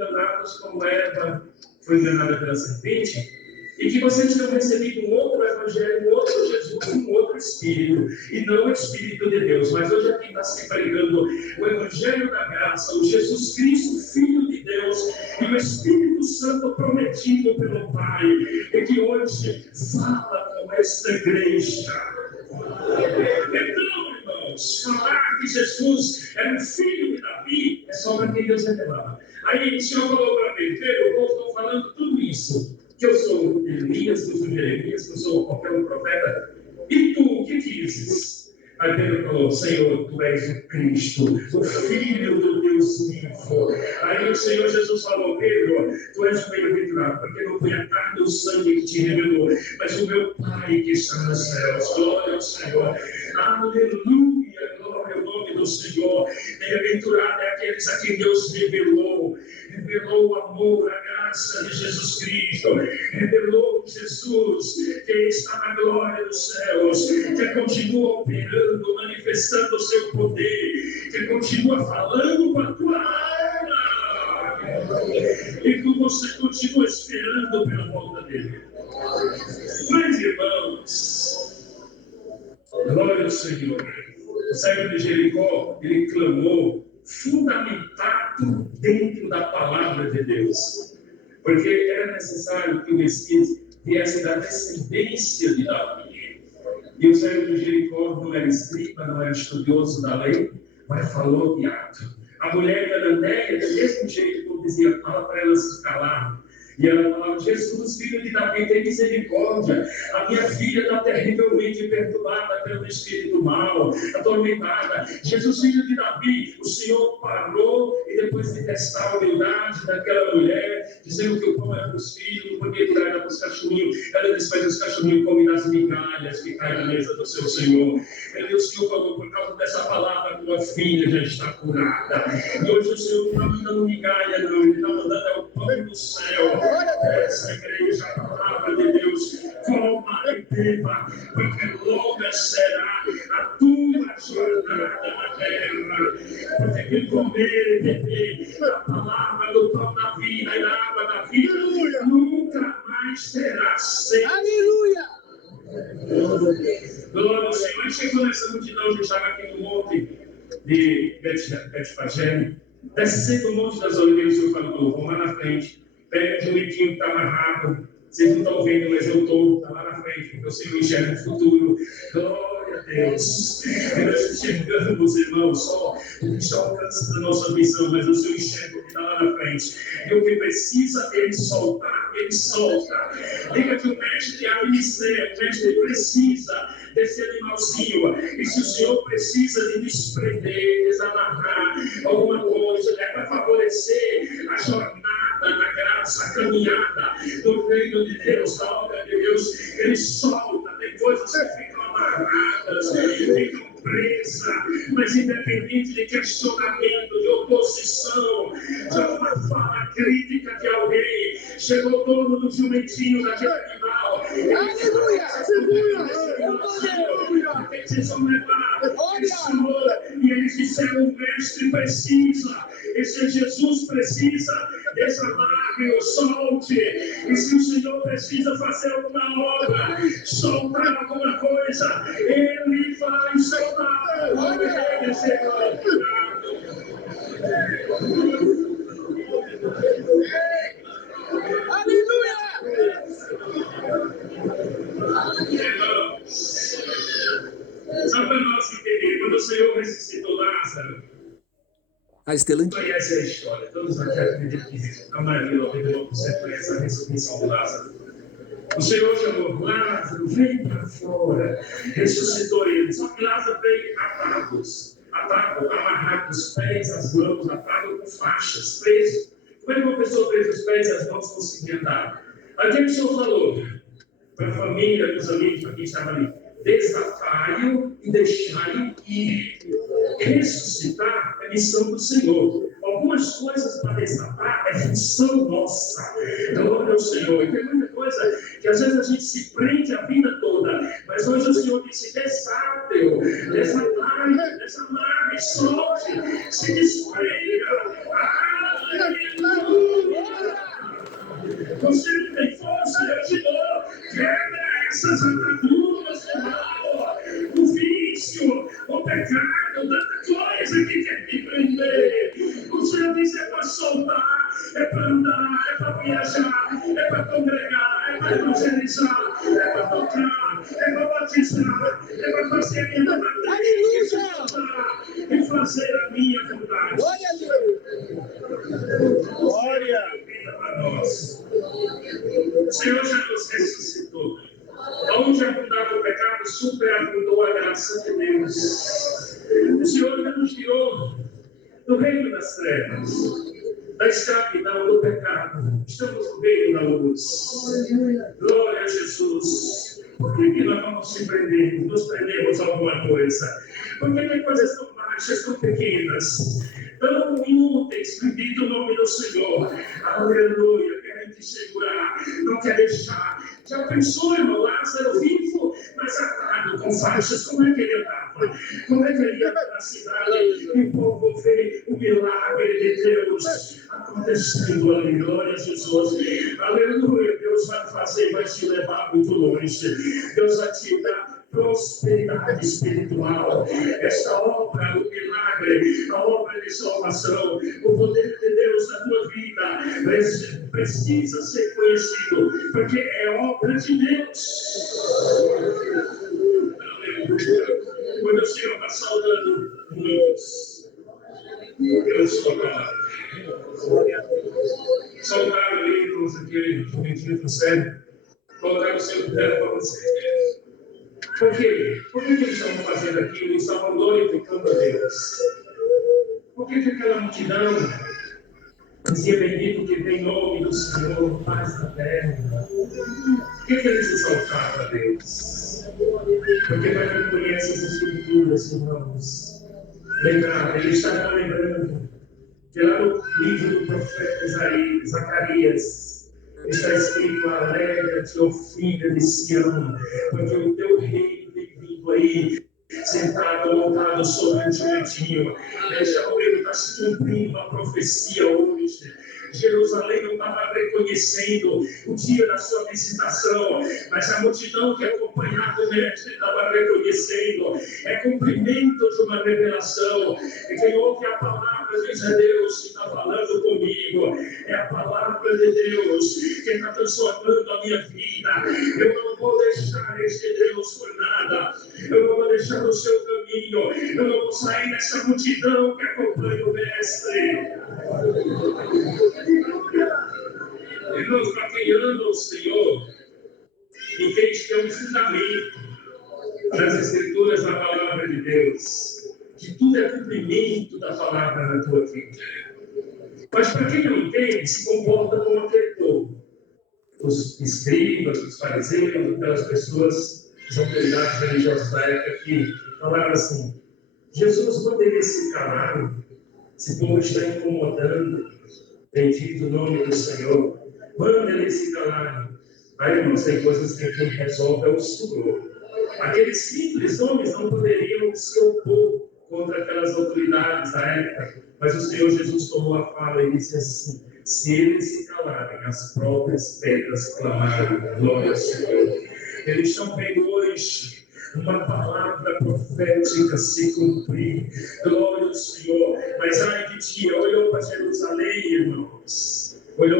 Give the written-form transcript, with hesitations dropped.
enganados como Eva foi enganada pela serpente, e que vocês tenham recebido um outro evangelho, um outro Jesus, um outro Espírito, e não o Espírito de Deus. Mas hoje aqui está se pregando o Evangelho da Graça, o Jesus Cristo, Filho de Deus, e o Espírito Santo prometido pelo Pai, e que hoje fala com esta igreja. Então, irmãos, falar que Jesus era um filho de Davi é só para quem Deus revelava. Aí o Senhor falou para mim: Pedro, o povo está falando tudo isso, que eu sou Elias, que eu sou Jeremias, que eu sou qualquer um profeta, e tu, o que dizes? Aí Pedro falou: Senhor, tu és o Cristo, o Filho do Deus vivo. Aí o Senhor Jesus falou: Pedro, tu és bem-aventurado, porque não foi a carne e o sangue que te revelou, mas o meu Pai que está nos céus. Glória ao Senhor. Aleluia, glória ao nome do Senhor. Bem-aventurado é aqueles a quem Deus revelou o amor, a graça de Jesus Cristo, revelou Jesus, que está na glória dos céus, que continua operando, manifestando o seu poder, que continua falando com a tua alma, e que você continua esperando pela volta dele. Mas, irmãos, glória ao Senhor. O servo de Jericó, ele clamou, fundamentado dentro da palavra de Deus, porque era necessário que o Messias viesse da descendência de Davi. E o servo de Jericó não era escriba, não era estudioso da lei, mas falou de ato. A mulher cananeia, do mesmo jeito como dizia, fala para ela se calar. E ela falava: Jesus, filho de Davi, tem misericórdia. A minha filha está terrivelmente perturbada pelo espírito mal, atormentada. Jesus, filho de Davi, o Senhor parou e depois de testar a humildade daquela mulher, dizendo que o pão era para os filhos, não podia tirar ela para os cachorrinhos. Ela disse: mas os cachorrinhos comem das migalhas que caem na mesa do seu Senhor. E o Senhor falou: por causa dessa palavra, tua filha já está curada. E hoje o Senhor não está mandando migalha, não. Ele está mandando o pão do céu. Essa igreja, a palavra de Deus, coma e beba, porque longa será a tua jornada na terra. Porque quem comer e beber a palavra do pão da vida e da água da vida, nunca mais terá sede. Aleluia! Glória ao Senhor. Aí chegou nessa multidão, já estava aqui no monte de Betfagé, descendo o monte das oliveiras, o Senhor falou: vamos lá na frente. Pega o jumentinho que está amarrado. Vocês não estão vendo, mas eu estou. Está lá na frente, porque eu sei que eu enxergo o futuro. Glória a Deus. E nós enxergamos, irmãos, só o que está ao alcance da nossa visão, mas o Senhor enxerga o que está lá na frente. E o que precisa ele soltar, ele solta. Diga que o mestre administra, o mestre precisa desse animalzinho. E se o Senhor precisa de desprender, desamarrar alguma coisa, é para favorecer a jornada na graça, a caminhada do reino de Deus, da obra de Deus, ele solta. Tem coisas que ficam amarradas, ficam presas, mas independente de questionamento, de oposição, de uma fala crítica de alguém, chegou o dono do jumentinho daquele animal. Aleluia! Aleluia! Vocês vão levar, ele chamou, e eles disseram: o mestre precisa. E se Jesus precisa, desamarre, solte. E se o Senhor precisa fazer alguma obra, soltar alguma coisa, Ele vai soltar. Olha, Ele será curado. Aleluia! Irmãos, só para nós entender, quando o Senhor ressuscitou Lázaro, a Estelante conhece a história, todos aqui acreditam que a Maria revelou por essa ressurreição de Lázaro. O Senhor chamou Lázaro, vem para fora, ressuscitou ele. Só que Lázaro veio atado, amarrado os pés, as mãos, atado com faixas, preso. Como é que uma pessoa presa os pés e as mãos conseguia andar? Aí o que o Senhor falou para a família, para os amigos, para quem estava ali? Desatai-o e deixai-o ir. Ressuscitar é missão do Senhor. Algumas coisas para desatar é função nossa. Glória ao Senhor. E tem muita coisa que às vezes a gente se prende a vida toda. Mas hoje o Senhor disse: desate-o, desatai, desamarre, solte, se desprenda. Aleluia! Você não tem força, eu te dou. Quebra essas ataduras do mal, o vício, o pecado, tanta coisa que quer te prender. O Senhor diz: é para soltar, é para andar, é para viajar, é para congregar, é para evangelizar, é para tocar, é para batizar, é para fazer a minha vontade, e fazer a minha vontade. Glória a Deus. Glória para nós. O Senhor já nos ressuscitou. Onde abundava o pecado, superabundou a graça de Deus. O Senhor já nos tirou do reino das trevas, da escravidão do pecado. Estamos no reino da luz. Glória a Jesus. Por que nós vamos se prender? Nos prendemos a alguma coisa? Porque tem coisas tão baixas, tão pequenas, tão inúteis, bendito o nome do Senhor. Aleluia. Querem te segurar, não quer deixar. Já pensou, irmão, Lázaro vivo, mas atado com faixas? Como é que ele andava? Como é que ele ia para a cidade e o povo vê o milagre de Deus acontecendo ali? Glória a Jesus. Aleluia. Deus vai fazer, vai te levar muito longe. Deus vai te dar prosperidade espiritual. Esta obra, o milagre, a obra de salvação, o poder de Deus na tua vida precisa ser conhecido, porque é obra de Deus. Aleluia. Quando o Senhor está saudando muitos, Deus fala. Saudaram ali, irmãos, aquele jumentinho do céu, colocaram o seu terra para você. Por quê? Por que eles estavam fazendo aquilo? Eles estavam glorificando a Deus. Por que aquela multidão dizia: bendito que vem em nome do Senhor, paz na terra? Por que eles exaltavam a Deus? Porque para quem conhece as Escrituras, irmãos, lembrar, eles estavam lembrando que lá no livro do profeta Zacarias, está escrito: alegra-te, ó filha de Sião, porque o teu rei tem vindo aí, sentado, montado sobre um jumentinho. Está se cumprindo a profecia hoje. Jerusalém não estava reconhecendo o dia da sua visitação, mas a multidão que acompanhava o mestre estava reconhecendo. É cumprimento de uma revelação. E quem ouve a palavra diz: é Deus que está falando comigo. É a palavra de Deus que está transformando a minha vida. Eu não vou deixar este Deus por nada. Eu não vou deixar o seu caminho. Eu não vou sair dessa multidão que acompanha o mestre. Irmãos, para quem ama o Senhor, entende que é um fundamento das Escrituras, da palavra de Deus, que tudo é cumprimento da palavra na tua vida. Mas para quem não entende, se comporta como aquele povo, os escribas, os fariseus, aquelas pessoas, as autoridades religiosas da época, que falaram assim: Jesus poderia se calar, esse povo está incomodando, bendito o nome do Senhor, manda ele se calar. Aí, irmãos, tem coisas que quem resolve é o Senhor. Aqueles simples homens não poderiam se opor contra aquelas autoridades da época, mas o Senhor Jesus tomou a fala e disse assim: se eles se calarem, as próprias pedras clamarão. Glória ao Senhor. Eles estão vendo hoje uma palavra profética se cumprir. Glória ao Senhor. Mas ai de ti, olhou para Jerusalém, irmãos. Olhou